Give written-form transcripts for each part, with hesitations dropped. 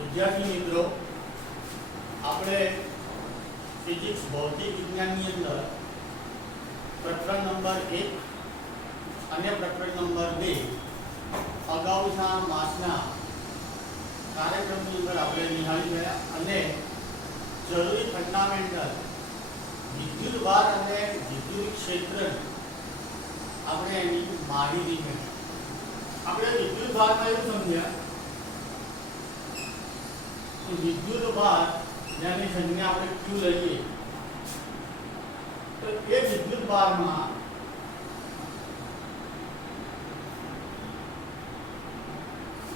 વિદ્યાર્થી મિત્રો, આપણે ફિઝિક્સ ભૌતિક વિજ્ઞાનની અંદર પ્રકરણ નંબર 1 અને પ્રકરણ નંબર 2 અગાઉના માસના કાર્યક્રમની અંદર આપણે નિહાળી ગયા અને જરૂરી ફંડામેન્ટલ વિદ્યુત ભાર અને વિદ્યુત ક્ષેત્ર આપણે એની માહિતી મેળવી. આપણે વિદ્યુત ભારમાં એવું સમજ્યા કે વિદ્યુત ભાર જેની સંજ્ઞા આપણે Q લઈએ તો એ વિદ્યુત ભારમાં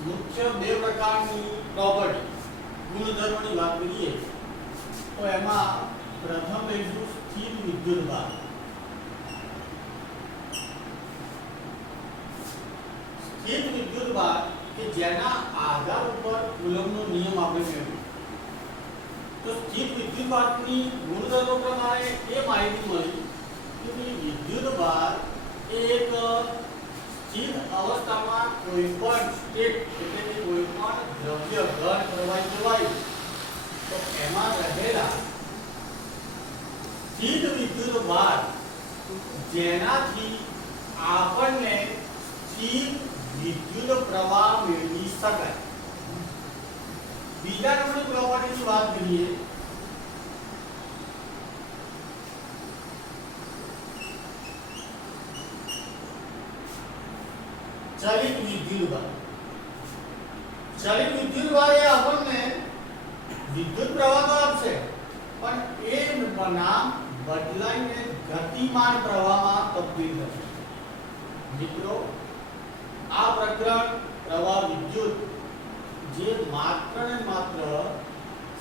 મુખ્ય બે પ્રકારની પ્રોપર્ટી ગુણધર્મોની વાત કરીએ તો એમાં પ્રથમ લઈશું સ્થિર વિદ્યુત ભાર. સ્થિર વિદ્યુત ભાર કે જેના આધાર ઉપર કુલમ્બનો નિયમ આપણે મેળવ્યો. તો સ્થિર વિદ્યુત ભારની ગુણધર્મો પ્રમાણે એ માહિતી મળી કે વિદ્યુત ભાર એક સ્થિર અવસ્થામાં કોઈ પણ સ્ટેટ એટલે કે કોઈ પણ દ્રવ્ય ઘન પ્રવાહી વાયુ તો એમાં રહેલા સ્થિર વિદ્યુત ભાર જેનાથી આપણને સ્થિર વિદ્યુત પ્રવાહ મેળવી શકાય. બીજા નંબરની પ્રોપર્ટીની વાત કરીએ ચલિત વિદ્યુત ભાર. ચલિત વિદ્યુત ભાર એ આપણને વિદ્યુત પ્રવાહ તો આપશે પણ એ નામ બદલાઈને ગતિમાન પ્રવાહમાં તબદીલ થશે. મિત્રો, આ પ્રકરણ પ્રવાહ વિદ્યુત જે માત્ર ને માત્ર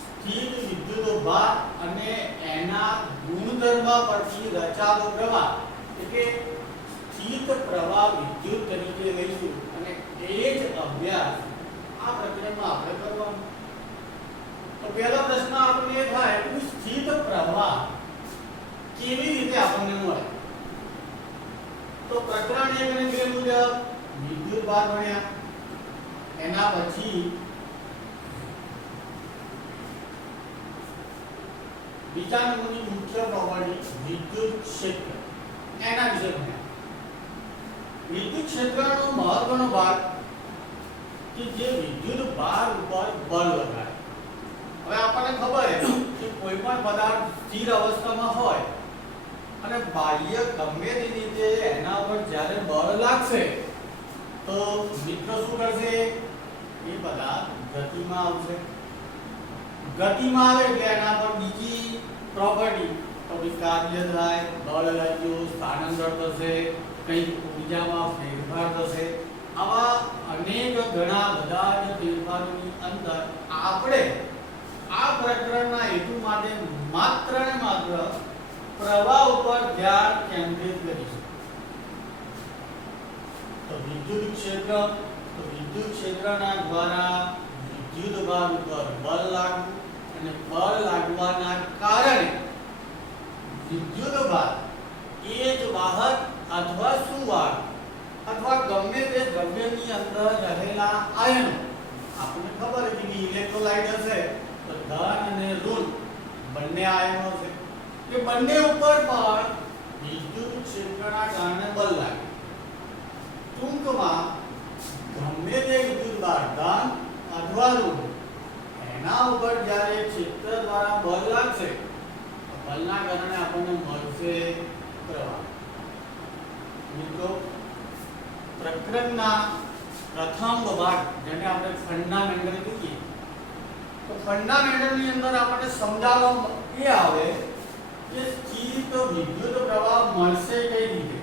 સ્થિર વિદ્યુત ભાર અને એના ગુણધર્મ પરથી રચાતો પ્રવાહ એટલે સ્થિત પ્રવાહ વિદ્યુત તરીકે લઈશું અને એ જ અભ્યાસ આ પ્રકરણમાં આપણે કરવાનો. તો પહેલો પ્રશ્ન આપણને એ થાય કે સ્થિત પ્રવાહ કેવી રીતે આપણને મળે. તો પ્રકરણ 1 અને 2 મુજબ વિદ્યુત ભાર ભણ્યા, એના પછી બીજા નંબરની મુખ્ય પ્રોપર્ટી વિદ્યુત ક્ષેત્ર એના વિશે ભણ્યા. વિદ્યુત ક્ષેત્રનો મહત્વનો ભાગ કે જે વિદ્યુત ભાર ઉપર બળ લગાડે. હવે આપણને ખબર છે કે કોઈ પણ પદાર્થ સ્થિર અવસ્થામાં હોય અને બાહ્ય ગમે તે રીતે એના ઉપર જ્યારે બળ લાગશે તો મિત્રો શું કરશે? એ પદાર્થ ગતિમાં આવશે. ગતિમાં આવે એટલે એના પર બીજી પ્રોપર્ટી તો કાર્ય થાય, બળ લાગ્યું, સ્થાનાંતર થશે, કંઈક ઊર્જામાં ફેરફાર થશે. આવા અનેક ઘણા બધા જ ફેરફારોની અંદર આપણે આ પ્રકરણના હેતુ માટે માત્ર ને માત્ર પ્રવાહ ઉપર ધ્યાન કેન્દ્રિત કરીશું. તો વિદ્યુત ક્ષેત્રના દ્વારા વિદ્યુત ભાર ઉપર બળ લાગવું અને બળ લાગવાના કારણે વિદ્યુત ભાર એ જ વાહક અથવા સુવાહક અથવા ગમે તે દ્રવ્યની અંદર રહેલા આયનો, આપણને ખબર છે કે ઇલેક્ટ્રોલાઇટ હશે તો ધન અને ઋણ બંને આયનો છે કે બંને ઉપર પણ વિદ્યુત ક્ષેત્રના કારણે બળ લાગે. ટૂંકમાં ગમે તે વિદ્યુત ભાર ધન અથવા ઋણ એના ઉપર જ્યારે ક્ષેત્ર દ્વારા બળ લાગશે તો બળના કારણે આપણને મળશે પ્રવાહ. મિત્રો, પ્રકરણના પ્રથમ ભાગ જેને આપણે ફંડામેન્ટલ કહીએ તો ફંડામેન્ટલની અંદર આપણને સમજાવવામાં એ આવે કે સ્થિત વિદ્યુત પ્રવાહ મળશે કઈ રીતે.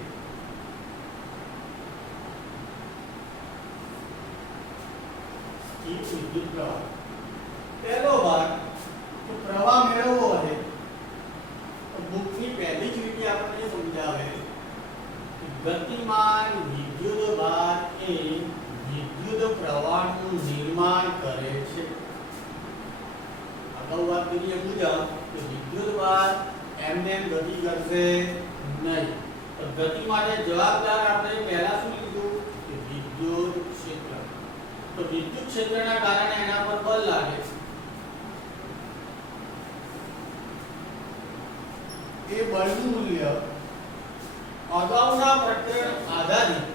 સ્થિત વિદ્યુત પ્રવાહ પહેલો ભાગ કે પ્રવાહ મેળવવો હોય તો બુકની પહેલી જ રીતે આપણને સમજાવે કે ગતિમાન વિદ્યુત ભાર એ વિદ્યુત પ્રવાહનું નિર્માણ કરે છે. અગાઉ વાત કરી એ મુજબ કે વિદ્યુત ભાર એમને ગતિ કરશે નહીં. તો ગતિ માટે જવાબદાર આપણે પહેલા શું લીધું કે વિદ્યુત ક્ષેત્ર. તો વિદ્યુત ક્ષેત્રના કારણે એના પર બળ લાગે એ બળનું મૂલ્ય અગાઉના પ્રકરણ આધારિત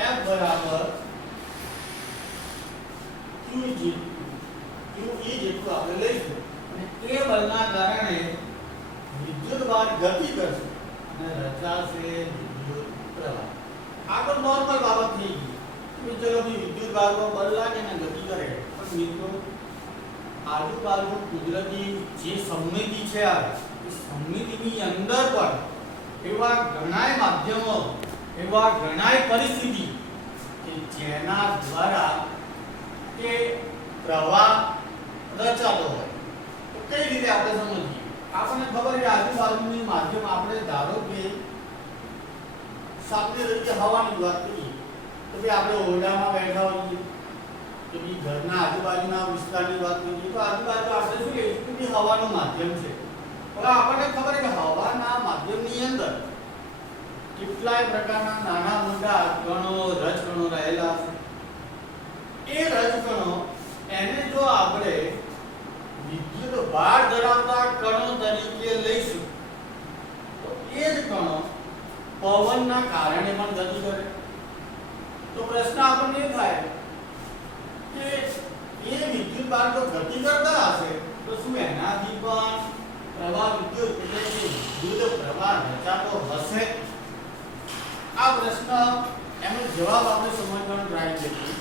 F બરાબર QE જેટલું આપણે લઈશું અને એ બળના કારણે વિદ્યુત ભાર ગતિ કરશે અને રચાશે વિદ્યુત પ્રવાહ. આ તો નોર્મલ બાબત થઈ ગઈ કે ચલો ભાઈ વિદ્યુત ભારમાં બળ લાગે ને ગતિ કરે, પણ મિત્રો આજુબાજુ કુદરતી જે સમમિતિ છે આ એ સમમિતિની અંદર પણ એવા ઘણાય માધ્યમો, એવા ઘણાય પરિસ્થિતિ કે જેના દ્વારા કે પ્રવાહ રચાતો હોય. તો કઈ રીતે આપણે સમજીએ? આપણને ખબર છે આજુબાજુની માધ્યમ આપણે ધારો કે સામાન્ય રીતે હવાની વાત કરીએ તો ભાઈ આપણે ઓરડામાં બેઠા હોઈએ કે ભાઈ ઘરના આજુબાજુના વિસ્તારની વાત કરીએ તો આજુબાજુ આપણે શું કહીએ કે હવાનું માધ્યમ છે. હવે આપણને ખબર છે કે હવાના માધ્યમની અંદર કેટલાય પ્રકારના નાના મોટા કણો, રજકણો રહેલા છે. એ રજકણો એને જો આપણે વિદ્યુત ભાર ધરાવતા કણો તરીકે લઈશું તો એ જ કણો પવનના કારણે પણ ગતિ કરે. તો પ્રશ્ન આપણને એ થાય કે એ વિદ્યુત ભાર જો ગતિ કરતા હશે તો શું એનાથી પણ પ્રવાહ વિદ્યુત એટલે કે વિદ્યુત પ્રવાહ રચાતો હશે? આ પ્રશ્ન એનો જવાબ આપણે સમજવાનો ટ્રાય કરીએ.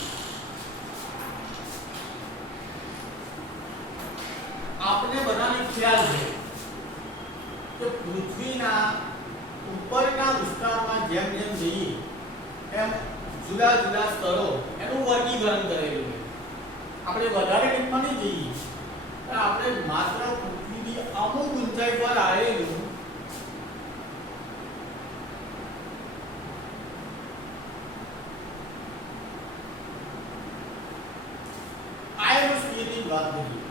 આપને બધાને ખ્યાલ છે કે પૃથ્વીના ઉપરના વિસ્તારમાં જેમ જેમ જઈએ એમ જુદા જુદા સ્તરો એનું વર્ગીકરણ કરેલું છે. આપણે વધારે ડીપમાં નહીં જઈએ પણ આપણે માત્ર પૃથ્વીની અમુક ઊંચાઈ પર આવેલું આયોસ્ફિયરની વાત કરીએ.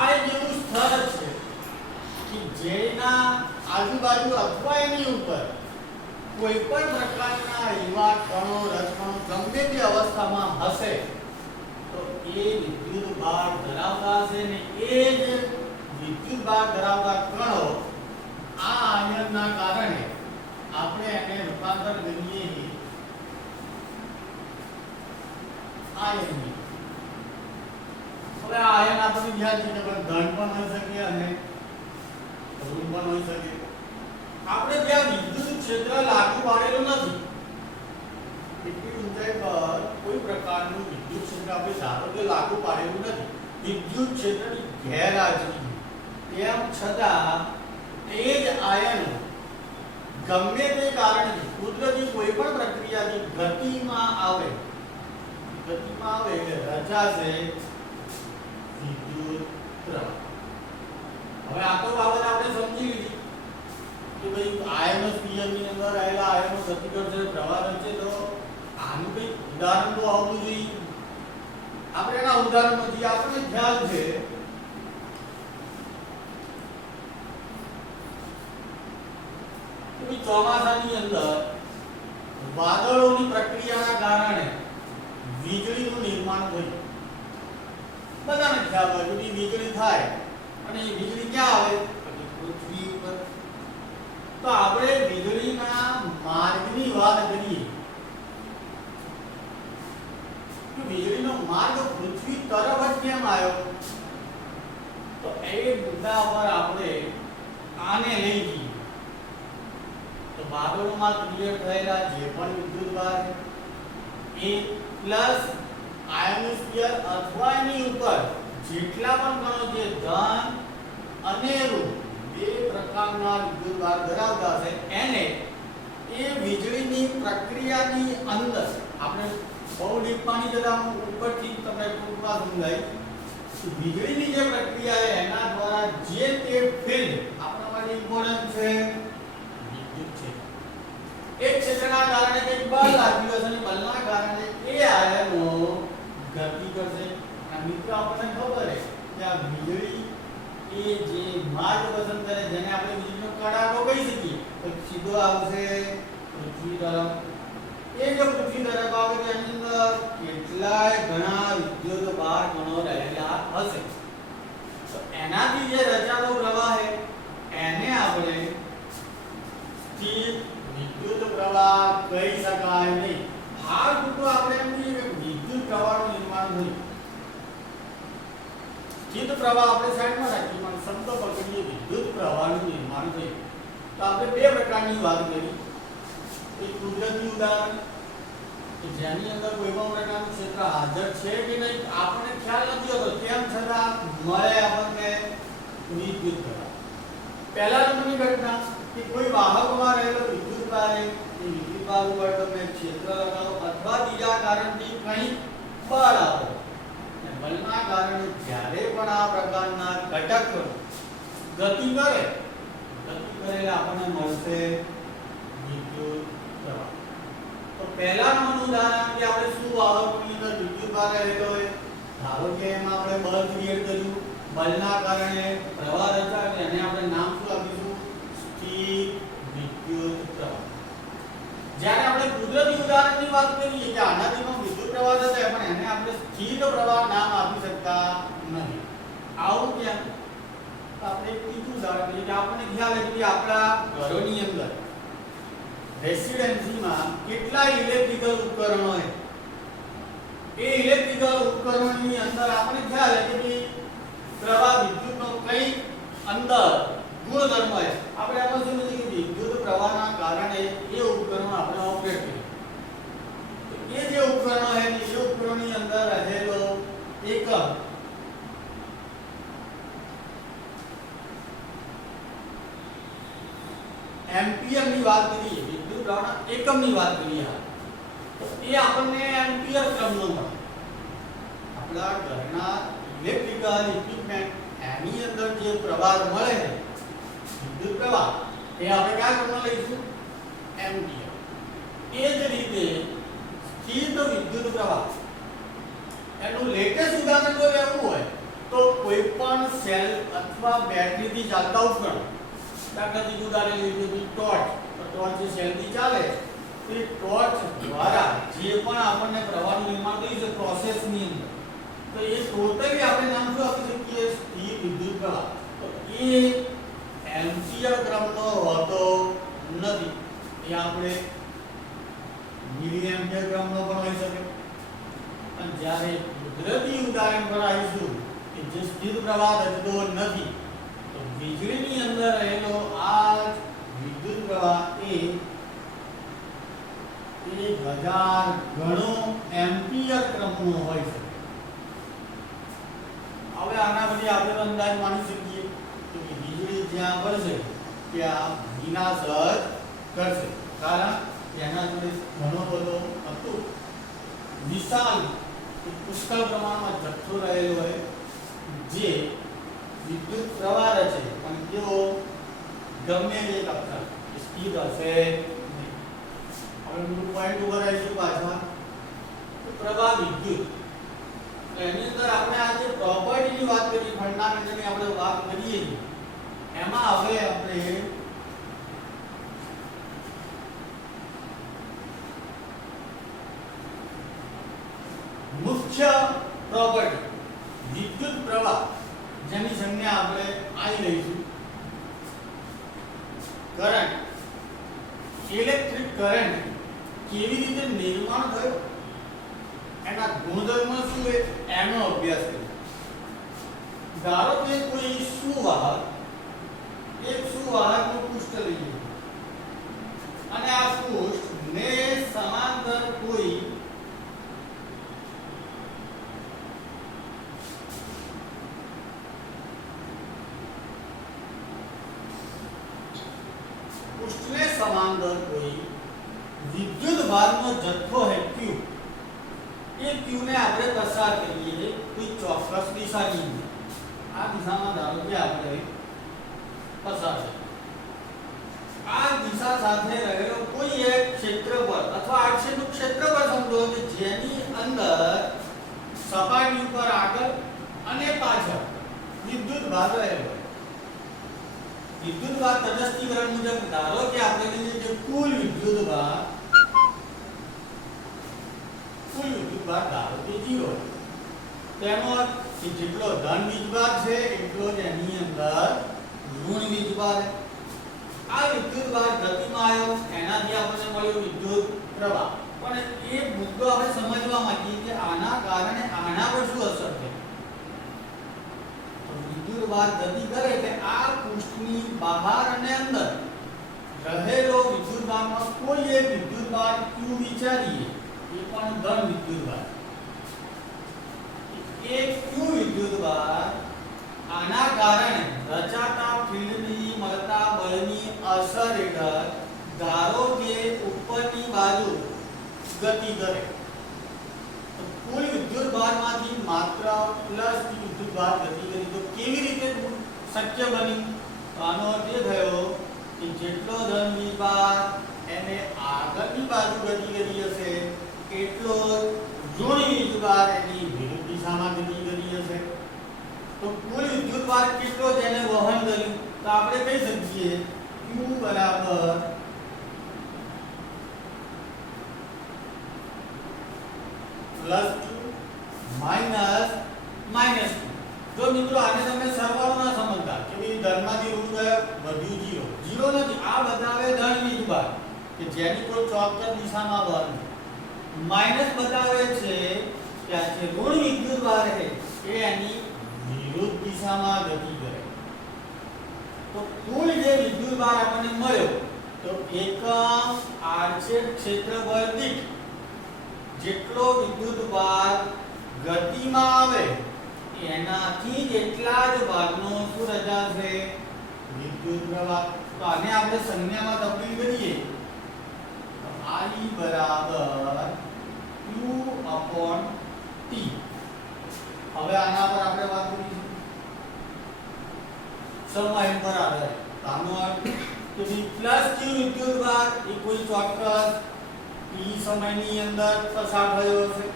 આ એવું સ્થળ છે કે જેના આજુબાજુ અથવા એની ઉપર કોઈ પણ પ્રકારના એવા કણો, રજકણો ગમે તે અવસ્થામાં હશે તો એ વિદ્યુત ભાર ધરાવતા હશે ને એ જ વિદ્યુત ભાર ધરાવતા કણો આ આયનના કારણે આપણે એને રૂપાંતર કરીએ આયનની. હવે આ આયન આપણને ખ્યાલ છે કે ધન પણ હોઈ શકે અને ઋણ પણ હોઈ શકે. આપણે ત્યાં વિદ્યુત ક્ષેત્ર લાગુ પાડેલું નથી. એટલી ઊંચાઈ પર કોઈ પ્રકારનું વિદ્યુત ક્ષેત્ર આપણે ધારો કે લાગુ પાડેલું નથી. વિદ્યુત ક્ષેત્રની ગેરહાજરી તેમ છતાં તે જ આયનો ગમે તે કારણે કુદરતી કોઈ પણ પ્રક્રિયાથી ગતિમાં આવે એટલે રચાશે વિદ્યુત પ્રવાહ. હવે આ તો બાબત આપણે સમજી લીધી કે ભાઈ આયનોસ્ફિયરની અંદર રહેલા આયનો ગતિ કરશે, પ્રવાહ રચે. તો આનું કઈ ઉદાહરણ તો આવવું જોઈએ. આપણે એના ઉદાહરણમાંથી આપણને ખ્યાલ છે કે ચોમાસાની અંદર વાદળોની પ્રક્રિયાના કારણે વીજળીનું નિર્માણ થયું. બધાને ખ્યાલ હોય કે વીજળી થાય અને એ વીજળી ક્યાં આવે? પૃથ્વી ઉપર. તો આપણે વીજળીના માર્ગની વાત કરીએ કે વીજળીનો માર્ગ પૃથ્વી તરફ જ કેમ આવ્યો? તો એ મુદ્દા પર આપણે આને લઈ જઈએ તો વાદળોમાં ક્રિએટ થયેલા જે પણ વિદ્યુત ભાર એ પ્લસ આયોનોસ્ફિયર અથવા એની ઉપર જેટલા પણ કણો જે ધન અને ઋણ બે પ્રકારના વિદ્યુત ભાર ધરાવતા હશે એને એ વીજળીની પ્રક્રિયાની અંદર આપણે બહુ ડીપમાં નહીં જતા, ઉપરથી તમને ટૂંકમાં સમજાય કે વીજળીની જે પ્રક્રિયા છે એના દ્વારા જે તે ફિલ્ડ આપણા માટે ઇમ્પોર્ટન્ટ છે વિદ્યુત છે. એક ક્ષેત્રના કારણે કંઈક બળ લાગ્યું હશે અને બળના કારણે એ આયનો ગતિ કરશે. આ મિત્રો આપણને ખબર છે કે આ વીજળી એ જે માર્ગ પસંદ કરે જેને આપણે વીજળીનો કડાકો કહી શકીએ તો સીધો આવશે પૃથ્વી તરફ. એ જો પૃથ્વી તરફ આવે તો એની સ્થિત પ્રવાહ આપણે સાઈડમાં રાખીએ પણ શબ્દ પકડીએ વિદ્યુત પ્રવાહનું નિર્માણ થયું. તો આપણે બે પ્રકારની વાત કરી. એક કુદરતી ઉદાહરણ કે જેની અંદર કોઈ પણ પ્રકારનું ક્ષેત્ર હાજર છે કે નહીં આપણને ખ્યાલ નથી હોતો, તેમ છતાં મળે આપણને વિદ્યુત પ્રવાહ. પહેલા નંબરની ઘટના કે કોઈ વાહકમાં રહેલો વિદ્યુત ભાર એ વિદ્યુત ભાર ઉપર તમે ક્ષેત્ર લગાવો અથવા બીજા કારણથી કંઈ બળ આપો. બળના કારણે જ્યારે પણ આ પ્રકારના ઘટક ગતિ કરે એટલે આપણને મળશે વિદ્યુત પ્રવાહ. તો પહેલાનું ઉદાહરણ કે આપણે શું વાહકની અંદર વિદ્યુત ભાર રહેલો હોય, ધારો કે એમાં આપણે બળ ક્રિએટ કર્યું, બળના કારણે પ્રવાહ રચાય, એને આપણે નામ શું આપીશું? સ્થિર વિદ્યુત પ્રવાહ. જ્યારે આપણે કુદરતી ઉદાહરણની વાત કરીએ કે આનાથી વિદ્યુત પ્રવાહ થશે પણ એને આપણે સ્થિર પ્રવાહ નામ આપી શકતા નથી. આવું કેમ? તો આપણે એક બીજું ઉદાહરણ લઈએ કે આપણને ખ્યાલ છે કે આપણા ઘરોની અંદર રેસિડેન્સીમાં કેટલા ઇલેક્ટ્રિકલ ઉપકરણો છે. એ ઇલેક્ટ્રિકલ ઉપકરણોની અંદર આપણને ખ્યાલ છે કે પ્રવાહ વિદ્યુતનો કઈ અંદર ગુણધર્મ છે. આપણે આમાં શું છે કે વિદ્યુત પ્રવાહના કારણે એ ઉપકરણો આપણે ઓપરેટ કરીએ. તો એ જે ઉપકરણો છે એ ઉપકરણોની અંદર રહેલો એકમ એમ્પિયર ની વાત કરીએ, વિદ્યુત પ્રવાહના એકમની વાત કરીએ તો એ આપણને એમ્પિયર ક્રમનો મળે. આપણા ઘરના ઇલેક્ટ્રિકલ ઇક્વિપમેન્ટ એની અંદર જે પ્રવાહ મળે છે વિદ્યુત પ્રવાહ એ આપણે કયા ક્રમમાં લઈશું? એમ્પિયર. એ જ રીતે સ્થિર વિદ્યુત પ્રવાહ એનું લેટેસ્ટ ઉદાહરણ જો લેવું હોય તો કોઈ પણ સેલ અથવા બેટરીથી ચાલતા ઉપકરણ, દાખલા તરીકે ઉદાહરણ લઈએ તો ટોર્ચ. તો ટોર્ચ જે સેલથી ચાલે તે ટોર્ચ દ્વારા જે પણ આપણને પ્રવાહનું નિર્માણ થયું છે પ્રોસેસની અંદર, તો એ ટોટલી આપણે નામ શું આપી શકીએ? સ્થિર વિદ્યુત પ્રવાહ. તો એ એમ્પિયર ક્રમનો હોતો નથી, એ આપણે મિલી એમ્પિયર ક્રમનો પણ હોઈ શકે. અને જ્યારે કુદરતી ઉદાહરણ પર આવીશું કે જે સ્થિર પ્રવાહ થતો નથી, તો વીજળીની અંદર રહેલો આ વિદ્યુત પ્રવાહ એ 1000 ગણો એમ્પિયર ક્રમનો હોય છે. હવે આના પછી આપણે અંદાજ માની શકીએ કે વીજળી જ્યાં પડશે ત્યાં વિનાશ જ કરશે, કારણ કે એના જોડે ઘણો બધો હતો વિશાળ પુષ્કળ પ્રમાણમાં જથ્થો રહેલો હોય જે વિદ્યુત પ્રવાહ છે પણ તેઓ ગમે તે કક્ષા સ્થિર હશે નહીં. હવે મૂળ પોઈન્ટ ઉપર આવીશું પાછા. પ્રવાહ વિદ્યુત એની અંદર આપણે આ જે પ્રોપર્ટીની વાત કરી, ફંડામેન્ટલની આપણે વાત કરીએ એમાં હવે આપણે મુખ્ય પ્રોપર્ટી વિદ્યુત પ્રવાહ જેની સંજ્ઞા આપણે આવી લઈશું. કરંટ, ઇલેક્ટ્રિક કરંટ કેવી રીતે નિર્માણ થયો, એના ગુણધર્મો શું છે એનો અભ્યાસ કરીએ. ધારો કે કોઈ સુવાહક એક સુવાહકનું પૃષ્ઠ લઈએ અને આ પૃષ્ઠને સમાંતર કોઈ વિદ્યુત ભારનો જથ્થો છે Q, એ Q ને આપણે પસાર કરીએ છીએ કોઈ ચોક્કસ દિશાની અંદર. આ દિશામાં ધારો કે આપણે પસાર કરીએ. આ દિશા સાથે રહેલો કોઈ એક ક્ષેત્રફળ અથવા આ ક્ષેત્રનું ક્ષેત્રફળ સમજો કે જેની અંદર સપાટી ઉપર આગળ અને પાછળ વિદ્યુત ભાર રહેલો. વિદ્યુત ભાર તટસ્થીકરણ મુજબ ધારો કે આપણે લઈએ કે કુલ વિદ્યુત ભાર ધારો કે 0. તેનો અર્થ કે જેટલો ધન વીજભાર છે એટલો જ એની અંદર ઋણ વીજભાર. આ વિદ્યુત ભાર ગતિમાં આવ્યો એનાથી આપણને મળ્યો વિદ્યુત પ્રવાહ. પણ એ મુદ્દો આપણે સમજવા માંગીએ કે આના કારણે આના પર શું અસર થઈ. વિદ્યુતભાર ગતિ કરે એટલે આ પૃષ્ઠની બહાર અને અંદર રહેલો વિદ્યુતભારમાં કોઈ એક વિદ્યુતભાર q વિચારીએ, એ પણ ધન વિદ્યુતભાર. એક q વિદ્યુતભાર આના કારણે રચાતા ફિલ્ડની મળતા બળની અસર હેઠળ ધારો કે ઉપરની બાજુ ગતિ કરે તો કુલ વિદ્યુતભારમાંથી માત્ર પ્લસ વિદ્યુતભાર ગતિ કરી. તો કેવી રીતે શક્ય બન્યું? તો આનો અર્થ એ થયો કે જેટલો ધન વિદ્યુતભાર એને આગળની બાજુ ગતિ કરી હશે એટલો ઋણ વિદ્યુતભાર એની વિરુદ્ધ દિશામાં ગતિ કરી હશે. તો કુલ વિદ્યુતભાર કેટલો તેને વહન કર્યું? તો આપણે કહી શકીએ q બરાબર +q માઈનસ q. જો મિત્રો આને તમે સરવાળો ના સમજતા કે ભાઈ ધનમાંથી ઋણ ગયો વધ્યું 0 નથી, આ બતાવે ધન વિદ્યુતભાર કે જેની કોઈ ચોક્કસ દિશામાં બળ માઈનસ બતાવે છે કે આ જે ઋણ વિદ્યુતભાર છે એ એની વિરુદ્ધ દિશામાં ગતિ કરે. તો કુલ જે વિદ્યુતભાર આપણને મળ્યો તો એકમ આડછેદ ક્ષેત્રફળ દીઠ જેટલો વિદ્યુતભાર ગતિમાં આવે એનાથી જેટલા જ ભાગનો શું રચાશે? વિદ્યુત પ્રવાહ. તો આને આપણે સંજ્ઞામાં તબદીલ કરીએ તો I બરાબર q upon t. હવે આના પર આપણે વાત કરીશું સમય પર આધારિત. આનો અર્થ કે પ્લસ q વિદ્યુતભાર એ કોઈ ચોક્કસ t સમયની અંદર પસાર થયો હશે,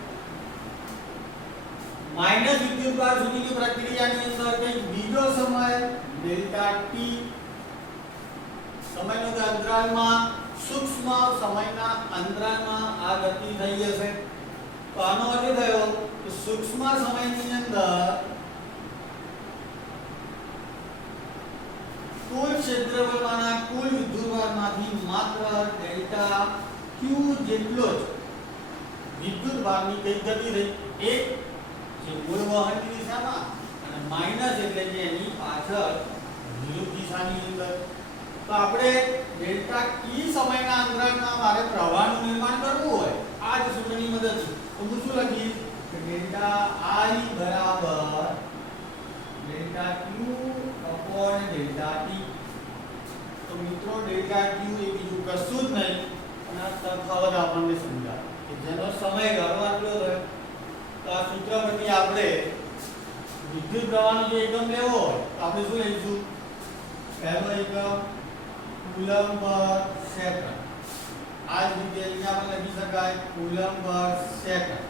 માઈનસ વિદ્યુતભાર સુધીની પ્રક્રિયાની અંદર કંઈક બીજો સમય ડેલ્ટા t સમયનો અંતરાલમાં સૂક્ષ્મ સમયના અંતરાલમાં આ ગતિ થઈ હશે. તો આનો અર્થ થયો કે સૂક્ષ્મ સમયની અંદર કુલ ક્ષેત્રફળમાંના કુલ વિદ્યુતભારમાંથી માત્ર ડેલ્ટા q જેટલો જ વિદ્યુતભારની કઈ ગતિ થઈ? એક જે મૂળ વહનની દિશામાં અને માઈનસ એટલે કે એની પાછળ વિરુદ્ધ દિશાની અંદર. તો આપણે ડેલ્ટા t સમયના અંતરાલમાં મારે પ્રવાહનું નિર્માણ કરવું હોય આ જ સૂત્રની મદદથી તો હું શું લખીશ કે ડેલ્ટા I બરાબર delta q upon delta t. તો મિત્રો ડેલ્ટા q એ બીજું કશું જ નહીં અને આ તફાવત આપણને સમજાવે કે જેનો સમયગાળો આટલો થયો. તો આ સૂત્ર પરથી આપણે વિદ્યુત પ્રવાહનો જે એકમ લેવો હોય તો આપણે શું લઈશું? પહેલો એકમ કુલમ્બ પર સેકન્ડ. આ જ રીતે અહીંયા આપણે લખી શકાય કુલમ્બ પર સેકન્ડ.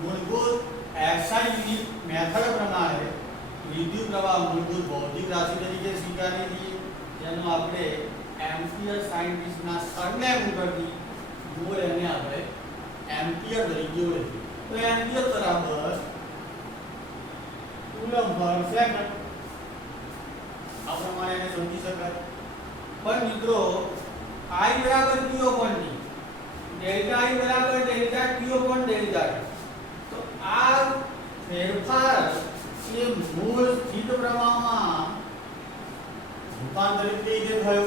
મૂળભૂત SI યુનિટ મેથડ પ્રમાણે વિદ્યુત પ્રવાહ મૂળભૂત ભૌતિક રાશિ તરીકે સ્વીકારી છીએ, જેનો આપણે એમ્પિયર સાયન્ટિસ્ટના સરનેમ ઉપરથી મૂળ એને આપણે એમ્પિયર તરીકે ઓળખીએ. તો એમ્પિયર બરાબર કુલમ્બ પર સેકન્ડ આ પ્રમાણે એને સમજી શકાય. પણ મિત્રો I બરાબર q upon t, delta I બરાબર delta q upon delta t. તો આ ફેરફાર એ મૂળ સ્થિત પ્રવાહમાં રૂપાંતરિત કઈ રીતે થયો?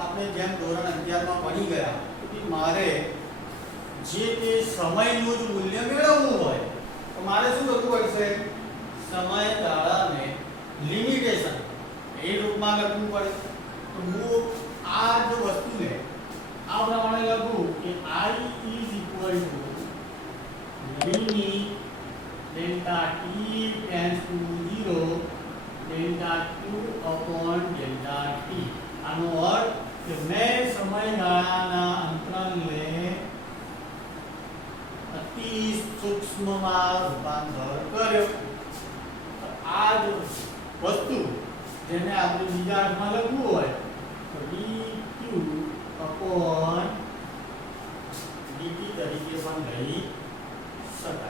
આપણે જેમ ધોરણ 11 માં ભણી ગયા કે મારે જે તે સમયનું જ મૂલ્ય મેળવવું હોય તો મારે શું કરવું પડશે? સમયગાળાને લિમિટેશન એ રૂપમાં લખવું પડે. તો હું આ જ વસ્તુને આ પ્રમાણે લખું કે I is equal to limit delta t tends to 0 delta q upon delta t. આનો અર્થ કે મેં સમયગાળાના અંતરાલને અતિ સૂક્ષ્મમાં રૂપાંતર કર્યો. આ જ વસ્તુ જેને આપણે બીજા અર્થમાં લખવું હોય તો dq upon dt તરીકે પણ લઈ શકાય.